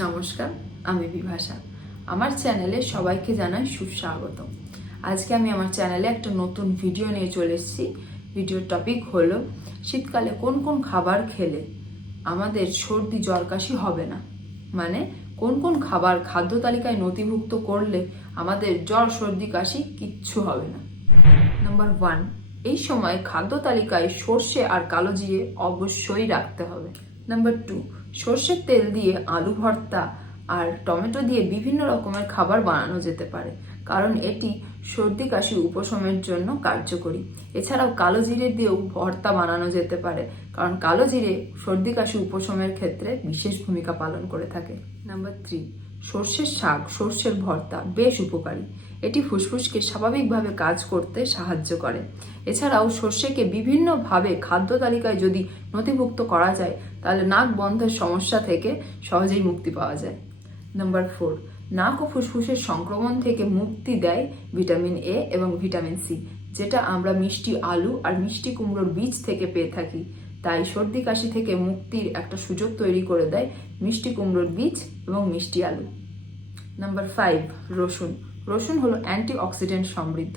নমস্কার, আমি বিভাষা। আমার চ্যানেলে সবাইকে জানাই সুস্বাগত। আজকে আমি আমার চ্যানেলে একটা নতুন ভিডিও নিয়ে চলে এসেছি। ভিডিওর টপিক হলো শীতকালে কোন কোন খাবার খেলে আমাদের সর্দি জ্বর কাশি হবে না। মানে কোন কোন খাবার খাদ্য তালিকায় নথিভুক্ত করলে আমাদের জ্বর সর্দি কাশি কিচ্ছু হবে না। নাম্বার 1, এই সময় খাদ্য তালিকায় সর্ষে আর কালো জিরে অবশ্যই রাখতে হবে। নাম্বার 2, সর্ষের তেল দিয়ে আলু ভর্তা আর টমেটো দিয়ে বিভিন্ন রকমের খাবার বানানো যেতে পারে, কারণ এটি সর্দি কাশি উপশমের জন্য কার্যকরী। এছাড়াও কালো জিরে দিয়েও ভর্তা বানানো যেতে পারে, কারণ কালো জিরে সর্দি কাশি উপশমের ক্ষেত্রে বিশেষ ভূমিকা পালন করে থাকে। নাম্বার 3, সর্ষের শাক, সর্ষের ভর্তা বেশ উপকারী। এটি ফুসফুসকে স্বাভাবিকভাবে কাজ করতে সাহায্য করে। এছাড়াও সর্ষেকে বিভিন্নভাবে খাদ্য তালিকায় যদি নথিভুক্ত করা যায়, তাহলে নাক বন্ধের সমস্যা থেকে সহজেই মুক্তি পাওয়া যায়। নাম্বার 4, নাক ও ফুসফুসের সংক্রমণ থেকে মুক্তি দেয় ভিটামিন এ এবং ভিটামিন সি, যেটা আমরা মিষ্টি আলু আর মিষ্টি কুমড়োর বীজ থেকে পেয়ে থাকি। তাই সর্দি কাশি থেকে মুক্তির একটা সুযোগ তৈরি করে দেয় মিষ্টি কুমড়োর বীজ এবং মিষ্টি আলু। নাম্বার 5, রসুন। রসুন হলো অ্যান্টিঅক্সিডেন্ট সমৃদ্ধ।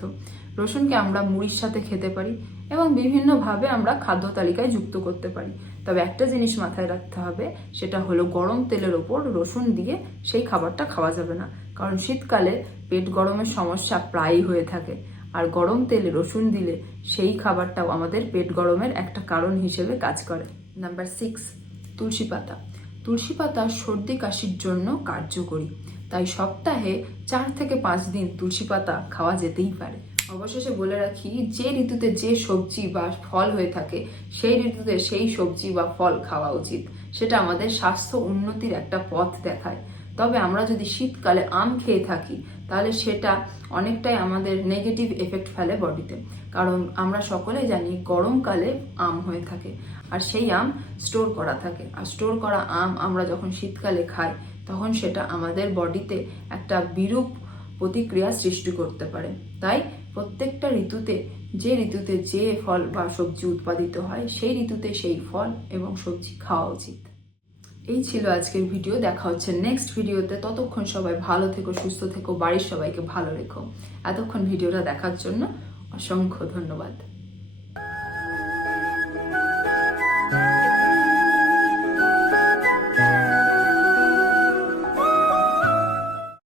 রসুনকে আমরা মুড়ির সাথে খেতে পারি এবং বিভিন্নভাবে আমরা খাদ্য তালিকায় যুক্ত করতে পারি। তবে একটা জিনিস মাথায় রাখতে হবে, সেটা হলো গরম তেলের ওপর রসুন দিয়ে সেই খাবারটা খাওয়া যাবে না, কারণ শীতকালে পেট গরমের সমস্যা প্রায়ই হয়ে থাকে, আর গরম তেলে রসুন দিলে সেই খাবারটাও আমাদের পেট গরমের একটা কারণ হিসেবে কাজ করে। নাম্বার 6, তুলসী পাতা। তুলসী পাতা সর্দি কাশির জন্য কার্যকরী, তাই সপ্তাহে 4 থেকে 5 দিন তুলসী পাতা খাওয়া যেতেই পারে। অবশেষে বলে রাখি, যে ঋতুতে যে সবজি বা ফল হয়ে থাকে, সেই ঋতুতে সেই সবজি বা ফল খাওয়া উচিত। সেটা আমাদের স্বাস্থ্য উন্নতির একটা পথ দেখায়। তবে আমরা যদি শীতকালে আম খেয়ে থাকি, তাহলে সেটা অনেকটাই আমাদের নেগেটিভ এফেক্ট ফেলে বডিতে, কারণ আমরা সকলেই জানি গরমকালে আম হয়ে থাকে আর সেই আম স্টোর করা থাকে, আর স্টোর করা আম আমরা যখন শীতকালে খাই, তখন সেটা আমাদের বডিতে একটা বিরূপ প্রতিক্রিয়া সৃষ্টি করতে পারে। তাই প্রত্যেকটা ঋতুতে যে ফল বা সবজি উৎপাদিত হয়, সেই ঋতুতে সেই ফল এবং সবজি খাওয়া উচিত। এই ছিল আজকের ভিডিও। দেখা হচ্ছে নেক্সট ভিডিওতে। ততক্ষণ সবাই ভালো থেকো, সুস্থ থেকো, বাড়ির সবাইকে ভালো রেখো। এতক্ষণ ভিডিওটা দেখার জন্য অসংখ্য ধন্যবাদ।